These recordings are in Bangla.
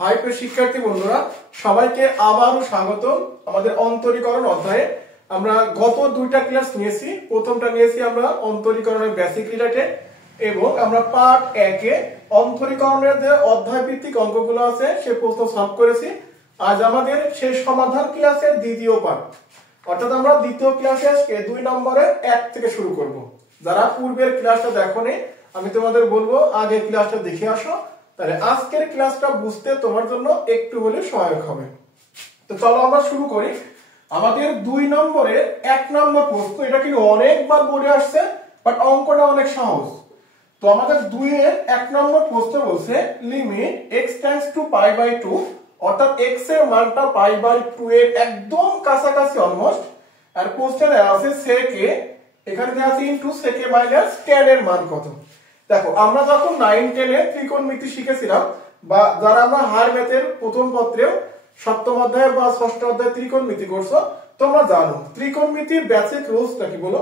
হাই প্রিয় শিক্ষার্থী বন্ধুরা, সবাইকে আবারও স্বাগতম আমাদের অন্তরীকরণ অধ্যায়ে। আমরা গত দুইটা ক্লাস নিয়েছি। প্রথমটা নিয়েছি আমরা অন্তরীকরণের বেসিক রিলেটেড এবং আমরা পার্ট 1 এ অন্তরীকরণের যে অধ্যায় ভিত্তিক অঙ্কগুলো আছে সে প্রশ্ন সলভ করেছি। আজ আমাদের সেই সমাধান ক্লাসের দ্বিতীয় পার্ট, অর্থাৎ আমরা দ্বিতীয় ক্লাসে আজকে 2 নম্বরের 1 থেকে শুরু করব। যারা পূর্বের ক্লাসটা দেখোনি আমি তোমাদের বলবো আগে ক্লাসটা দেখে আসো, তাহলে আজকের ক্লাসটা বুঝতে তোমার জন্য একটু হলে সহায়ক হবে। তো চলো আমরা শুরু করি। আমাদের 2 নম্বরের 1 নম্বর প্রশ্ন, এটা কিন্তু অনেকবার বোর্ডে আসছে বাট অঙ্কটা অনেক সহজ। তো আমাদের 2 এর 1 নম্বর প্রশ্ন বলছে limit x tends to pi by 2, অর্থাৎ x এর মানটা পাই বাই 2 এর একদম কাছাকাছি অলমোস্ট। আর কোশ্চেনে আছে sec a, এখানে দেয়া আছে into sec a minus tan এর মান কত। দেখো আমরা যখন 9 10 এ ত্রিকোণমিতি শিখেছিলাম বা যারা আমরা হায়ার ম্যাথের প্রথম পত্রেও সপ্তম অধ্যায় বা ষষ্ঠ অধ্যায় ত্রিকোণমিতি করছো তোমরা জানো ত্রিকোণমিতির বেসিক রুলসটা কি বলো।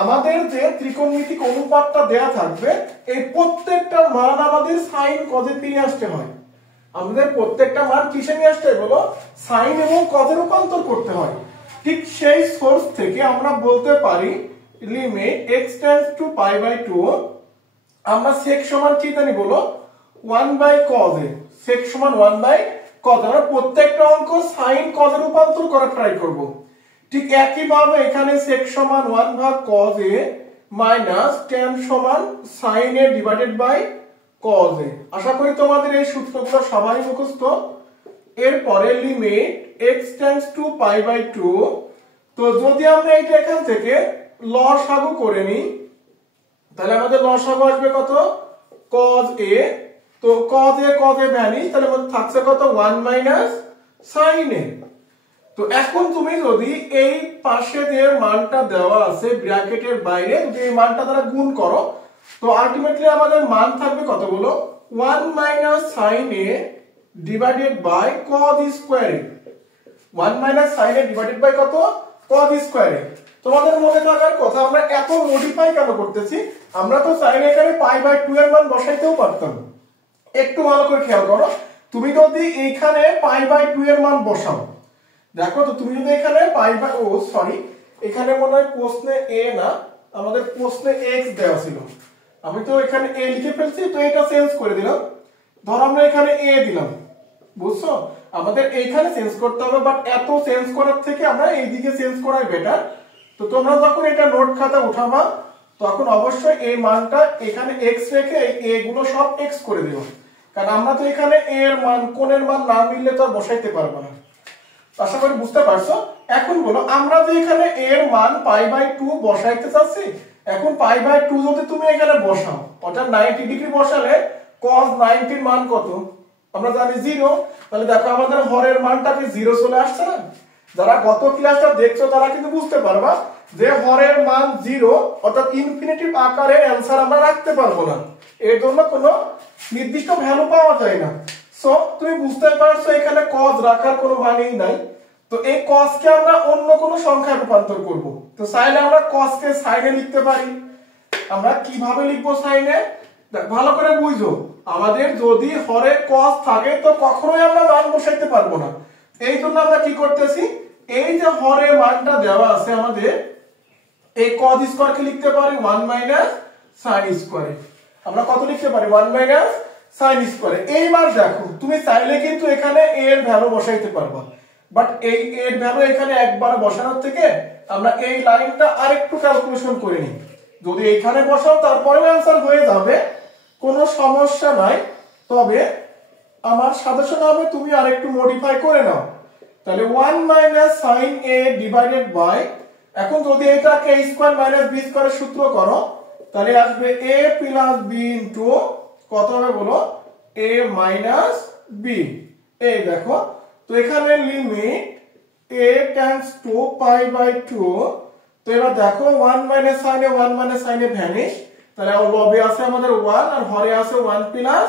আমাদের যে ত্রিকোণমিতিক অনুপাতটা দেয়া থাকবে এই প্রত্যেকটা মান আমাদের সাইন কজে নিয়ে আসতে হয়। আমাদের প্রত্যেকটা মান কিসে নিয়ে আসতে হয় বলো, সাইন এবং কজে রূপান্তর করতে হয়। ঠিক সেই সোর্স থেকে আমরা বলতে পারি limit x tends to pi by 2, আমরা sec সমান কি জানি বলো 1 বাই cos a, sec সমান 1 বাই cos। আমরা প্রত্যেকটা অঙ্ক sin cos এ রূপান্তর করার ট্রাই করব। ঠিক একই ভাবে এখানে sec সমান 1 ভাগ cos a মাইনাস tan সমান sin a divided by cos a। আশা করি তোমাদের এই সূত্রগুলো সবাই মুখস্থ। এরপরে limit x tends to pi by 2, তো যদি আমরা এটা এখান থেকে লসাগু করে নিই তাহলে আমাদের লসাগু আসবে কত cos a, তো cos a ভ্যানিশ, তাহলে আমাদের থাকছে কত 1 মাইনাস sin a। তো এখন তুমি যদি এই পাশে যে মানটা দেওয়া আছে ব্র্যাকেটের বাইরে যদি এই মানটা দ্বারা গুণ করো তো আলটিমেটলি আমাদের মান থাকবে কত বলো 1 minus sin a divided by cos square a। 1 minus sin a divided by কত cos স্কয়ার a। তোমাদের মনে থাকার কথা আমরা এত মডিফাই কেন করতেছি, আমরা তো sin এখানে পাই বাই 2 এর মান বসাইতেও পারতাম। একটু ভালো করে খেয়াল করো, তুমি যদি এখানে পাই বাই 2 এর মান বসাও, দেখো তো তুমি যদি এখানে পাই বাই এখানে মনে হয় প্রশ্নে a না, আমাদের প্রশ্নে x দেওয়া ছিল। আমি তো এখানে a লিখে ফেলছি, তো এটা চেঞ্জ করে দিলাম। ধর আমরা এখানে a দিলাম, বুঝছো আমাদের এইখানে চেঞ্জ করতে হবে, বাট এত চেঞ্জ করার থেকে আমরা এইদিকে চেঞ্জ করাই বেটার। তো তোমরা যখন এটা নোট খাতা উঠাবা তখন অবশ্যই এই মানটা এখানে x রেখে এই a গুলো সব x করে দিও, কারণ আমরা তো এখানে a এর মান কোণের মান না মিললে তো আর বসাইতে পারবো না। আশা করি বুঝতে পারছো। এখন বলো আমরা যে এখানে a এর মান পাই বাই 2 বসাইতে চাচ্ছি, এখন পাই বাই 2 যদি তুমি এখানে বসাও অর্থাৎ 90 ডিগ্রি বসালে cos 90 এর মান কত আমরা জানি 0, তাহলে দেখো আমাদের হরের মানটা কি 0 চলে আসছে না। যারা গত ক্লাসটা দেখছো তারা কিন্তু বুঝতে পারবা যে হরের মান 0 অর্থাৎ ইনফিনিটিভ আকারে অ্যানসার আমরা রাখতে পারবো না, এর জন্য কোনো নির্দিষ্ট ভ্যালু পাওয়া যায় না। সো তুমি বুঝতে পারছো এখানে cos রাখার কোনো মানেই নাই। তো এই cos কে আমরা অন্য কোনো সংখ্যায় রূপান্তর করব। তো চাইলে আমরা cos কে sin এ লিখতে পারি। আমরা কিভাবে লিখবো sin এ ভালো করে বুঝো। আমাদের যদি হরে cos থাকে তো কখনোই আমরা মান বসাইতে পারবো না। এই জন্য আমরা কি করতেছি, এই যে হরে মানটা দেওয়া আছে আমাদের এই cos স্কয়ার কে লিখতে পারি 1 মাইনাস sin স্কয়ার। আমরা কত লিখতে পারি 1 মাইনাস sin স্কয়ার। এইবার দেখো তুমি চাইলে কিন্তু এখানে a এর ভ্যালু বসাইতে পারবা, বাট এই a এর ভ্যালু এখানে একবার বসানোর থেকে আমরা এই লাইনটা আরেকটু ক্যালকুলেশন করে নিই। যদি এখানে বসাও তারপরেও অ্যানসার হয়ে যাবে, কোনো সমস্যা নাই। তবে আমার সাজেশন হবে তুমি আরেকটু মডিফাই করে নাও। তাহলে 1 minus sin a divided by, এখন যদি এটাকে a স্কয়ার মাইনাস b স্কয়ারের সূত্র করো তাহলে আসবে a প্লাস b ইনটু কত হবে বলো a মাইনাস b। এই দেখো তো এখানে limit a tends to pi by 2, তো এবার দেখো 1 minus sin a 1 minus sin a vanish, তাহলে লবে আছে আমাদের 1 আর হরে আছে 1 প্লাস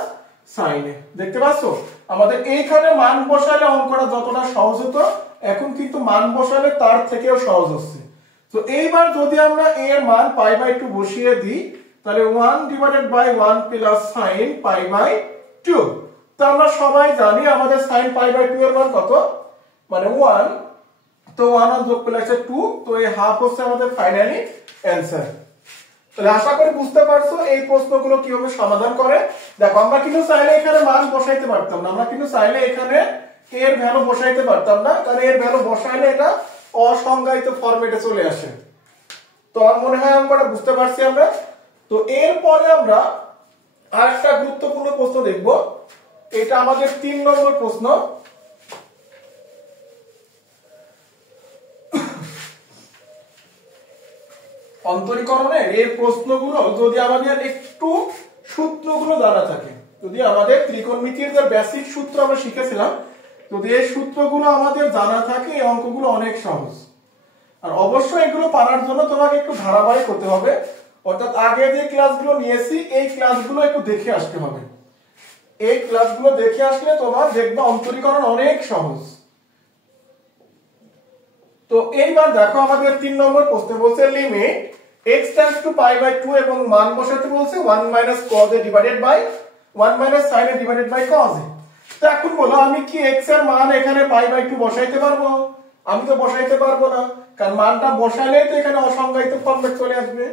sin a। দেখতে পাচ্ছো আমাদের এইখানে মান বসালে অঙ্কটা যতটা সহজ হতো এখন কিন্তু মান বসালে তার থেকেও সহজ হচ্ছে। তো এইবার যদি আমরা a এর মান পাই বাই 2 বসিয়ে দিই তাহলে 1 divided by 1 plus sin pi by 2। তো আমরা সবাই জানি আমাদের sin পাই বাই 2 এর মান কত, মানে 1। তো 1 আর যোগ করলে আছে 2, তো এই হাফ হচ্ছে আমাদের ফাইনালি অ্যানসার। তাহলে আশা করি বুঝতে পারছো এই প্রশ্নগুলো কিভাবে সমাধান করে। দেখো আমরা কিন্তু চাইলে এখানে মান বসাইতে পারতাম না, আমরা কিন্তু চাইলে এখানে এর ভ্যালু বসাইতে পারতাম না, কারণ এর ভ্যালু বসাইলে এটা অসংজ্ঞায়িত ফরম্যাটে চলে আসে। তো আমার মনে হয় আমরা বুঝতে পারছি আমরা। তো এরপরে আমরা আরেকটা গুরুত্বপূর্ণ প্রশ্ন দেখব, এটা আমাদের 3 নম্বর প্রশ্ন। অন্তরীকরণের এই প্রশ্নগুলো যদি আমাদের একটু সূত্রগুলো জানা থাকে, যদি আমাদের ত্রিকোণমিতির যে বেসিক সূত্র আমরা শিখেছিলাম, যদি এই সূত্রগুলো আমাদের জানা থাকে এই অঙ্কগুলো অনেক সহজ। আর অবশ্যই এগুলো পারার জন্য তোমাকে একটু ধারাবাহিক হতে হবে, অর্থাৎ আগে যে ক্লাসগুলো নিয়েছি এই ক্লাসগুলো একটু দেখে আসতে হবে। এই ক্লাসগুলো দেখে আসলে তোমার দেখবে অন্তরীকরণ অনেক সহজ। তো এইবার দেখো আমাদের 3 নম্বর প্রশ্নে বলছে limit x tends to pi by 2 এবং মান বসাতে বলছে 1 minus cos a divided by 1 minus sin a divided by cos a। তো এখন বলো আমি কি x এর মান এখানে পাই বাই 2 বসাইতে পারবো? আমি তো বসাইতে পারবো না, কারণ মানটা বসাইলেই তো এখানে অসংজ্ঞায়িত ফরম্যাট চলে আসবে।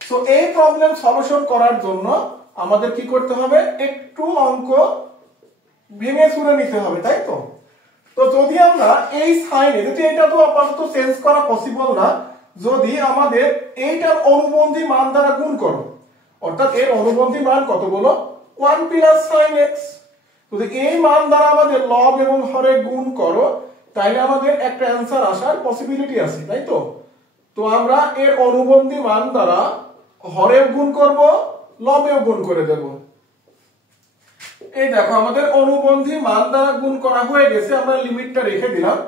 সো এই প্রবলেম সলিউশন করার জন্য আমাদের কি করতে হবে, একটু অঙ্ক ভেঙে চুরে নিতে হবে, তাই তো? তো যদি আমরা এই সাইনে, যদি এটা তো আপাতত চেঞ্জ করা পসিবল না, যদি আমাদের এইটার অনুবন্ধী মান দ্বারা গুণ করো, অর্থাৎ এর অনুবন্ধী মান কত বলো, 1 প্লাস sin x। যদি এই মান দ্বারা আমাদের লব এবং হরে গুণ করো, তাহলে আমাদের একটা অ্যানসার আসার পসিবিলিটি আছে, তাই তো? তো আমরা এর অনুবন্ধী মান দ্বারা হরেও গুণ করব, লবেও গুণ করে দেব। এই দেখো আমাদের অনুবন্ধী মান দ্বারা গুণ করা হয়ে গেছে, আমরা লিমিটটা রেখে দিলাম।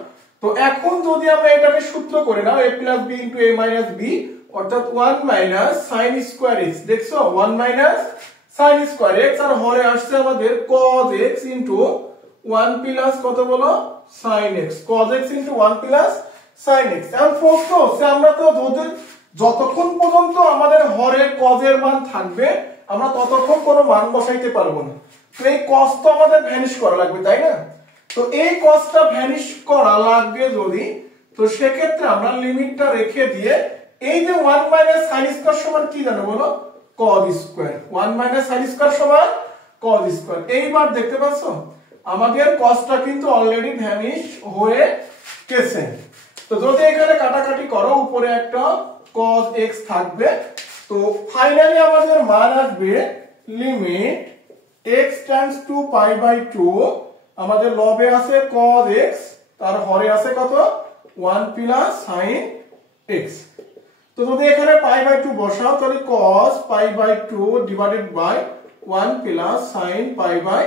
তো এখন যদি আমরা এটাকে সূত্র করে নাও a plus b into a minus b, অর্থাৎ 1 মাইনাস sin স্কয়ার x, দেখছো 1 মাইনাস sin স্কয়ার x, আর হরে আসছে আমাদের cos x ইনটু 1 প্লাস কত বলো, sin x, cos x into 1 plus sin x। এখন প্রশ্ন হচ্ছে আমরা তো যতক্ষণ পর্যন্ত আমাদের হরে cos এর মান থাকবে আমরা ততক্ষণ কোনো মান বসাইতে পারবো না। তো এই cos তো আমাদের ভ্যানিশ করা লাগবে, তাই না? তো এই cosটা ভ্যানিশ করা লাগবে যদি, তো সেক্ষেত্রে আমরা লিমিটটা রেখে দিয়ে এই যে 1 মাইনাস sin স্কয়ার সমান কি জানো বলো, cos square. 1 minus sin square সমান cos স্কয়ার। এইবার দেখতে পাচ্ছ আমাদের cosটা কিন্তু অলরেডি ভ্যানিশ হয়ে গেছে। তো যদি এখানে কাটাকাটি করো উপরে একটা cos x থাকবে, তো ফাইনালি আমাদের মান আসবে limit x tends to pi by 2, আমাদের লবে আছে cos x, তার হরে আছে কত, 1 প্লাস sin x। তো যদি এখানে পাই বাই 2 বসাও তাহলে cos pi by 2 divided by 1 plus sin pi by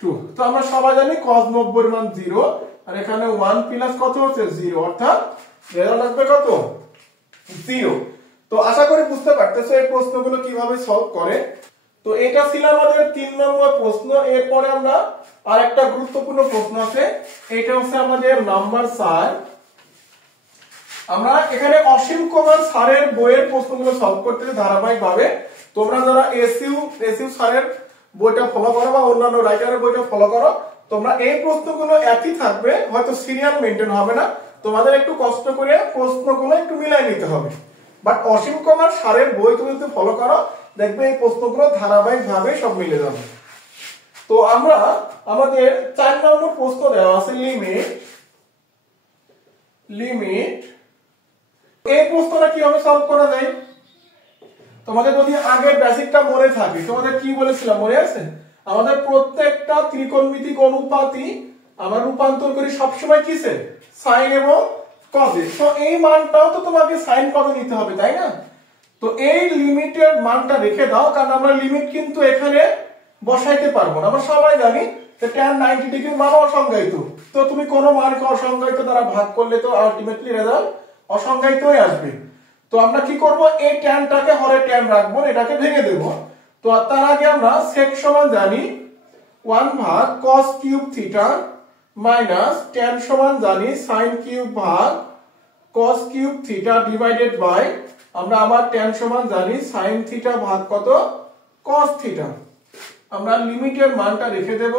2। তো আমরা সবাই জানি cos 90 এর মান 0, আর এখানে 1 প্লাস কত হচ্ছে 0, অর্থাৎ রেজাল্ট আসবে কত, 0। তো আশা করি বুঝতে পারতেছো এই প্রশ্নগুলো কিভাবে সলভ করে। তো এটা ছিল আমাদের 3 নম্বর প্রশ্ন। এরপরে আমরা আরেকটা গুরুত্বপূর্ণ প্রশ্ন আছে, এটা হচ্ছে আমাদের নাম্বার 4। আমরা এখানে অসীম কুমার স্যারের বইয়ের প্রশ্নগুলো সলভ করতেছি ধারাবাহিকভাবে। তোমরা যারা এসইউ স্যারের বইটা ফলো করো বা অন্যান্য রাইটারের বইটা ফলো করো, তোমরা এই প্রশ্নগুলো একই থাকবে, হয়তো সিরিয়াল মেইনটেইন হবে না, তোমাদের একটু কষ্ট করে প্রশ্নগুলো একটু মিলাই নিতে হবে। বাট অসীম কুমার স্যারের বই তুমি যদি ফলো করো দেখবে এই প্রশ্নগুলো ধারাবাহিকভাবে সব মিলে যাবে। তো আমরা আমাদের 4 নম্বর প্রশ্ন দেওয়া আছে লিমিট। এই প্রশ্নটা কিভাবে সলভ করা যায়, তোমাদের যদি আগের বেসিকটা মনে থাকে, তোমাদের কি বলেছিলাম মনে আছে, আমাদের প্রত্যেকটা ত্রিকোণমিতিক অনুপাতই আমরা রূপান্তর করি সবসময় কিসে, sin এবং cos এ। তো এই মানটাও তো তোমাকে sin cos নিতে হবে, তাই না? তো এই লিমিটের মানটা রেখে দাও, কারণ আমরা লিমিট কিন্তু এখানে বসাইতে পারবো না। আমরা সবাই জানি যে tan 90 ডিগ্রির মান অসংজ্ঞায়িত। তো তুমি কোনো মানকে অসংজ্ঞায়িত দ্বারা ভাগ করলে তো আলটিমেটলি রেজাল্ট অসংজ্ঞায়িতই আসবে। তো আমরা কি করব, এই ট্যানটাকে হরে ট্যান রাখবো, এটাকে ভেঙে দেব। তো তার আগে আমরা sec সমান জানি 1 ভাগ cos cube theta minus tan সমান জানি sin কিউব ভাগ cos cube theta divided by, আমরা আবার tan সমান জানি sin থিটা ভাগ কত, cos থিটা। আমরা লিমিটের মানটা রেখে দেব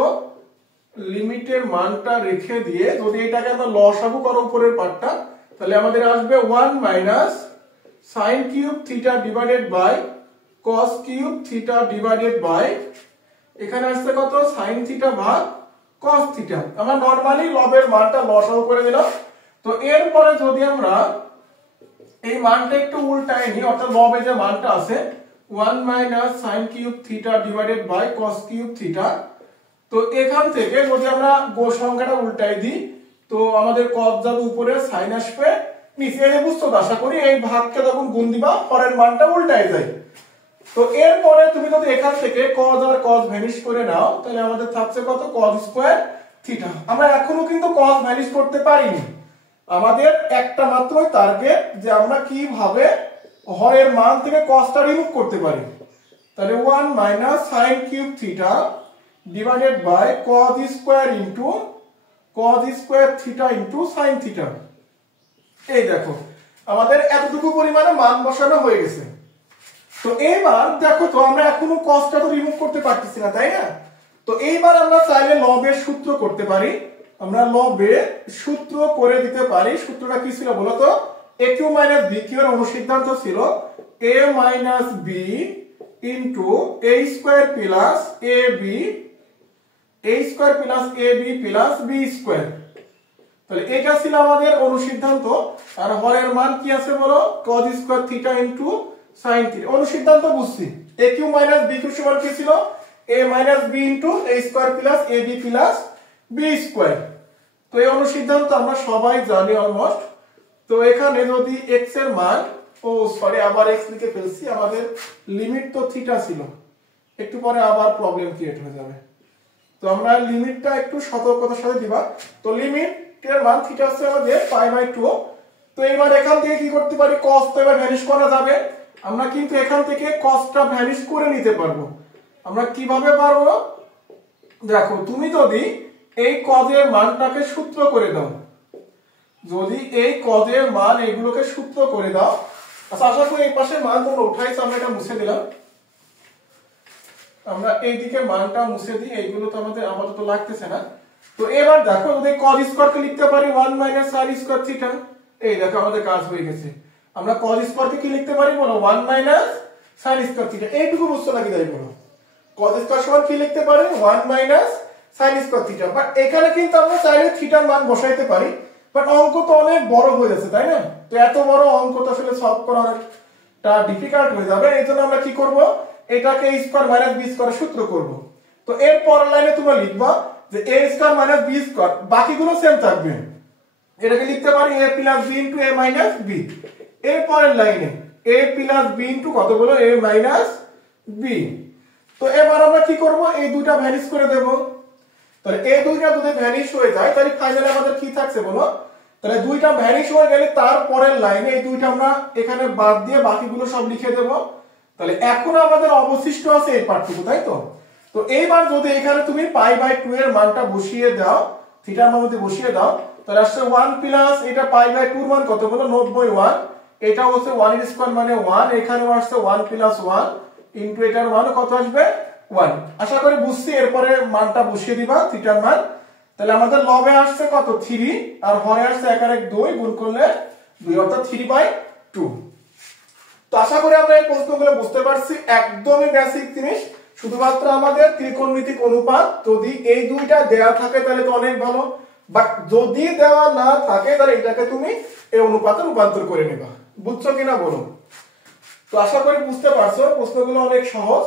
লিমিটের মানটা রেখে দিয়ে যদি এটাকে আমরা লসাগু করো উপরের পার্টটা, তাহলে আমাদের আসবে 1 minus sine cube theta divided by cos cube theta divided by এখানে আসছে কত সাইন থিটা ভাগ কস থিটা। আমরা নরমালি লবের মানটা লসাগু করে দিলাম। তো এরপরে যদি আমরা এই মানটা একটু উল্টায় নিই, অর্থাৎ লবে যে মানটা আছে 1 minus sine cube theta divided by cos cube theta, তো এখান থেকে যদি আমরা সংখ্যাটা উল্টাই দিই তো আমাদের কস যাবে উপরে, সাইন আসবে নিচে। বুঝছো আশা করি এই ভাগকে যখন গুণ দিবা পরের মানটা উল্টাই যায়। তো এরপরে তুমি যদি এখান থেকে cos আর cos ভ্যানিশ করে নাও তাহলে আমাদের থাকছে কত cos স্কয়ার থিটা। আমরা এখনো কিন্তু cos ভ্যানিশ করতে পারিনি, আমাদের একটা মাত্র টার্গেট যে আমরা কিভাবে হরের মান থেকে cosটা রিমুভ করতে পারি। তাহলে 1 minus sin cube theta divided by cos square theta into sin theta. এই দেখো আমাদের এতটুকু পরিমাণে মান বসানো হয়ে গেছে। তো এইবার দেখো তো আমরা এখনো কসটা তো রিমুভ করতে পারতেছি না, তাই না? তো এইবার আমরা চাইলে লবের সূত্র করতে পারি। আমরা লবে সূত্র করে দিতে পারি। সূত্রটা কি ছিল বলো তো? a cube minus b cube এর অনুসিদ্ধান্ত ছিল a minus b into a square plus ab plus b square. তাহলে এটা ছিল আমাদের অনুসিদ্ধান্ত। আর হরের মান কি আছে বলো? cos square theta into sin theta. অনুসিদ্ধান্ত বুঝছি। a cube minus b cube সমান কি ছিল? a minus b into a square plus ab plus b square. তো এই অনুসিদ্ধান্ত আমরা সবাই জানি অলমোস্ট। তো এখানে যদি x এর মান আবার x লিখে ফেলছি, আমাদের লিমিট তো থিটা ছিল, একটু পরে আবার প্রবলেম ক্রিয়েট হয়ে যাবে। তো আমরা লিমিটটা একটু সতর্কতার সাথে দিবা। তো লিমিটের মান থিটা আছে আমাদের π/2। তো এবার এখান থেকে কি করতে পারি? cos তো এবার ভ্যানিশ করা যাবে। আমরা কিন্তু এখান থেকে cosটা ভ্যানিশ করে নিতে পারবো। আমরা কিভাবে পারবো? দেখো তুমি যদি এই cos এর মানটাকে সূত্র করে দাও, যদি এই cos এর মান এগুলোকে সূত্র করে দাও, আচ্ছা আশা করি এই পাশে মান তোমরা উঠাইছো, আমরা এটা মুছে দিলাম। আমরা এইদিকে মানটা মুছে দিই, এইগুলো তো আমাদের আপাতত লাগতেছে না। তো এবার দেখো যদি cos স্কয়ার কে লিখতে পারি 1 মাইনাস sin স্কয়ার থিটা। এই দেখো আমাদের কাজ হয়ে গেছে। আমরা cos স্কয়ার কে কি লিখতে পারি বলো? 1 মাইনাস sin স্কয়ার থিটা। এইটুকু বুঝতে লাগি যাই বলো। cos স্কয়ার সমান কি লিখতে পারি? 1 minus sin square theta. But এখানে কিন্তু আমরা চাইলে থিটার মান বসাইতে পারি, বাট অঙ্ক তো অনেক বড় হয়ে যাচ্ছে, তাই না? তো এত বড় অঙ্ক তো আসলে সলভ করা অনেকটা ডিফিকাল্ট হয়ে যাবে। এইজন্য আমরা কি করব? এটাকে a square minus b square সূত্র করব। তো এর পরের লাইনে তোমরা লিখবা যে a square minus b square, বাকিগুলো সেম থাকবে। এটাকে লিখতে পারি a plus b into a minus b। এর পরের লাইনে a প্লাস b ইনটু কত বলো? a minus b। তো এবার আমরা কি করব? এই দুটো ভ্যানিশ করে দেব। তাহলে এই দুইটা যদি ভ্যানিশ হয়ে যায় তাহলে ফাইনালি আমাদের কি থাকছে বলো? তাহলে দুইটা ভ্যানিশ হয়ে গেলে তারপরের লাইনে এই দুইটা আমরা এখানে বাদ দিয়ে বাকিগুলো সব লিখে দেব। তাহলে এখন আমাদের অবশিষ্ট আছে এই পার্টটুকু, তাই তো? তো এইবার যদি এখানে তুমি π/2 এর মানটা বসিয়ে দাও, থিটার মান মধ্যে বসিয়ে দাও, তাহলে আসছে 1 প্লাস এটা π/2 এর মান কত বলো? 91। এটা হচ্ছে 1 এর স্কয়ার মানে 1, এখানেও আসছে 1 প্লাস 1 ইনটু এটার মান কত আসবে? 1। আশা করি বুঝছি। এরপরে মানটা বসিয়ে দিবা থিটার মান। তাহলে আমাদের লবে আসছে কত? 3 আর হরে আসছে 1 আর 1 2, গুণ করলে 2 অর্থাৎ 3/2। তো আশা করি আমরা এই প্রশ্নগুলো বুঝতে পারছি। একদমই বেসিক জিনিস, শুধুমাত্র আমাদের ত্রিকোণমিতিক অনুপাত যদি এই দুইটা দেয়া থাকে তাহলে তো অনেক ভালো, বাট যদি দেওয়া না থাকে তাহলে এটাকে তুমি এই অনুপাতে রূপান্তর করে নেবা। বুঝছো কিনা বলো? তো আশা করি বুঝতে পারছো, প্রশ্নগুলো অনেক সহজ।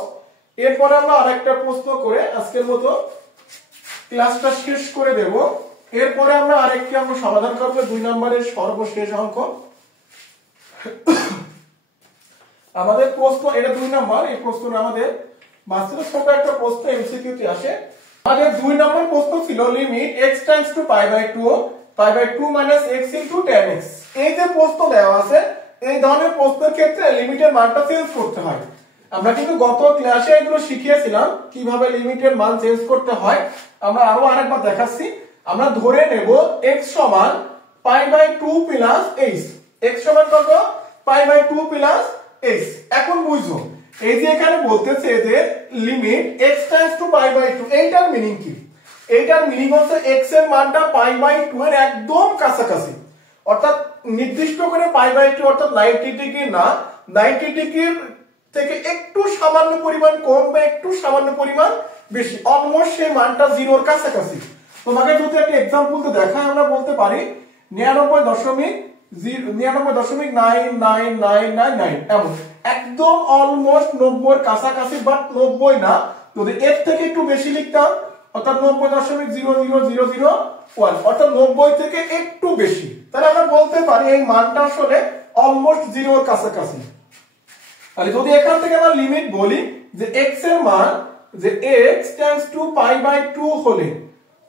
এরপরে আমরা আরেকটা প্রশ্ন করে আজকের মতো ক্লাসটা শেষ করে দেব। এরপরে আমরা আরেকটি আমরা সমাধান করব 2 নম্বরের সর্বশেষ অঙ্ক। আমাদের প্রশ্ন এটা 2 নম্বর। এই প্রশ্নটা আমাদের মাস্টারের ছোট একটা প্রশ্ন এমসিকিউ তে আসে। আমাদের 2 নম্বর প্রশ্ন ছিল limit x tends to π/2 minus x into tan x। এই যে প্রশ্ন দেওয়া আছে, এই ধরনের প্রশ্নের ক্ষেত্রে লিমিটের মানটা চেঞ্জ করতে হয়। আমরা কিন্তু গত ক্লাসে এগুলো শিখিয়েছিলাম কিভাবে লিমিটের মান চেঞ্জ করতে হয়। আমরা আরো আরেকবার দেখাচ্ছি। আমরা ধরে নেব x সমান π/2 প্লাস h। x সমান কত? π/2 প্লাস h। এখন বুঝো, এই যে এখানে বলতেছে যে লিমিট x টেন্ডস টু π/2, এইটার মিনিং কি? এইটার মিনিং হচ্ছে x এর মানটা π/2 এর একদম কাছাকাছি, অর্থাৎ নির্দিষ্ট করে π/2 অর্থাৎ 90 ডিগ্রি না, 90 ডিগ্রির থেকে একটু সামান্য পরিমাণ কম বা একটু সামান্য পরিমাণ বেশি, অলমোস্ট সেই মানটা জিরোর কাছাকাছি। তোমাকে যদি একটা এক্সাম্পল তো দেখায়, আমরা বলতে পারি 99.999999 এমন একদম অলমোস্ট 90 এর কাছাকাছি, বাট 90 না। যদি এর থেকে একটু বেশি লিখতাম অর্থাৎ 90.00001 অর্থাৎ 90 থেকে একটু বেশি, তাহলে আমরা বলতে পারি এই মানটা আসলে অলমোস্ট জিরোর কাছাকাছি। তাহলে যদি এখান থেকে আমরা লিমিট বলি যে x এর মান যে x টেন্ডস টু π/2 হলে,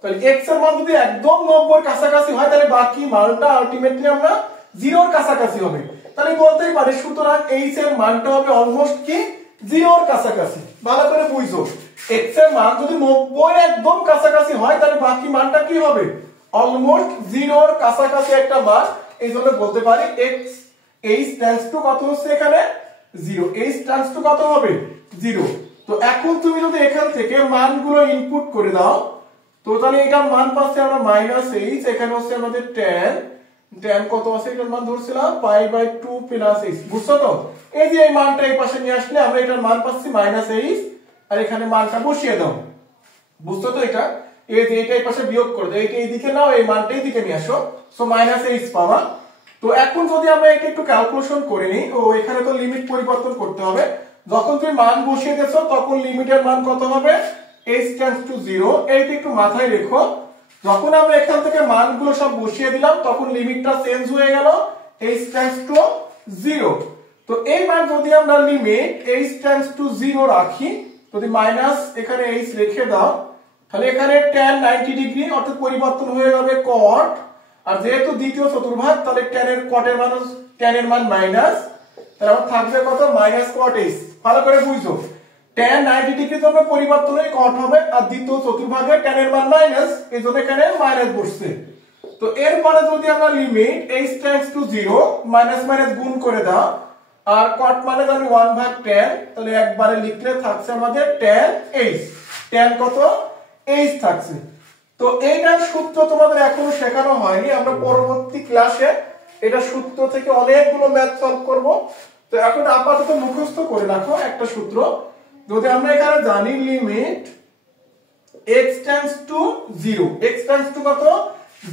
তাহলে x এর মান যদি একদম 90 এর কাছাকাছি হয় তাহলে বাকি মানটা আলটিমেটলি আমরা জিরোর কাছাকাছি হবে। তাহলে বলতেই পারি সুতরাং h এর মানটা হবে অলমোস্ট কি জিরোর কাছাকাছি। ভালো করে বুঝো, x এর মান যদি 90 এর একদম কাছাকাছি হয় তাহলে বাকি মানটা কি হবে অলমোস্ট জিরোর কাছাকাছি একটা মান। এই জন্য বলতে পারি h টেন্ডস টু কত হচ্ছে এখানে 0, h টেন্ডস টু কত হবে 0। তো এখন তুমি যদি এখান থেকে মানগুলো ইনপুট করে দাও, তো তাহলে এটার মান পাচ্ছি আমরা -h, এখানে হচ্ছে আমাদের tan কত আছে এটার মান ধরছিলাম π/2 h, বুঝছো তো? এই যে এই মানটা এই পাশে নিয়ে আসলে আমরা এটার মান পাচ্ছি -h, আর এখানে মানটা বসিয়ে দাও, বুঝছো তো? এটা এই যে এটা এই পাশে বিয়োগ করে দাও, এটা এইদিকে নাও, এই মানটা এইদিকে নিয়ে আসো, সো -h পাবা। তো এখন যদি আমরা এটা একটু ক্যালকুলেশন করে নিই, ও এখানে তো লিমিট পরিবর্তন করতে হবে। যখন তুমি মান বসিয়ে দিয়েছো তখন লিমিটের মান কত হবে h টেন্ডস টু 0, এইটা একটু মাথায় রেখো। যখন আমরা এখান থেকে মানগুলো সব বসিয়ে দিলাম তখন লিমিটটা চেঞ্জ হয়ে গেল h টেন্ডস টু 0। তো এই মান যদি আমরা লিমিট h টেন্ডস টু 0 রাখি, যদি মাইনাস এখানে h রেখে দাও, তাহলে এখানে tan 90 ডিগ্রি অর্থাৎ পরিবর্তন হয়ে যাবে cot, আর যেহেতু দ্বিতীয় চতুর্ভাগ তাহলে tan এর মান মাইনাস, তাহলে আমার থাকবে কত -cot h। ভালো করে বুঝো, tan 90 ডিগ্রির জন্য পরিবর্তন হয়ে cot হবে, আর দ্বিতীয় চতুর্ভাগে tan এর মান মাইনাস, এইজন্য এখানে মাইনাস বসছে। তো এরপরে যদি আমরা limit h tends to 0 minus minus গুণ করে দাও, আর cot মানে জানি 1/tan, তাহলে একবারে লিখলে থাকছে আমাদের tan h, tan কত h থাকছে। তো এইটার সূত্র তোমাদের এখনো শেখানো হয়নি, আমরা পরবর্তী ক্লাসে এটা সূত্র থেকে অনেকগুলো ম্যাথ সলভ করব। তো এখন আপাতত মুখস্থ করে রাখো একটা সূত্র। যদি আমরা এখানে জানি limit x tends two 0, x tends two কত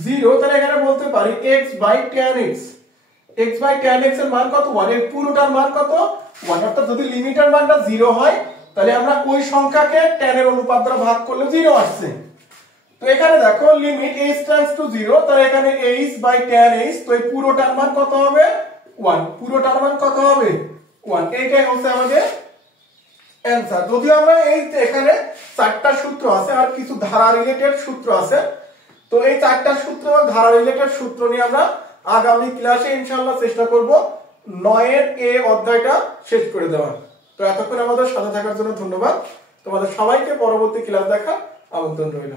0, তাহলে এখানে বলতে পারি x/tan x, x/tan x এর মান কত 1, এর পুরোটার মান কত 1। অর্থাৎ যদি লিমিটের মানটা 0 হয় তাহলে আমরা ওই সংখ্যাকে tan এর অনুপাত দ্বারা ভাগ করলে 0 আসছে। তো এখানে দেখো লিমিট h টেন্ডস টু 0, তাহলে এখানে h/tan h, তো এই পুরোটার মান কত হবে 1, পুরোটার মান কত হবে 1, এইটাই হচ্ছে আমাদের অ্যানসার। যদিও আমরা এই এখানে চারটা সূত্র আছে আর কিছু ধারা রিলেটেড সূত্র আছে, তো এই চারটা সূত্র এবং ধারা রিলেটেড সূত্র নিয়ে আমরা আগামী ক্লাসে ইনশাআল্লাহ চেষ্টা করব 9 এর a অধ্যায়টা শেষ করে দেওয়ার। তো এতক্ষণ আমাদের সাথে থাকার জন্য ধন্যবাদ। তোমাদের সবাইকে পরবর্তী ক্লাস দেখার আমন্ত্রণ রইল।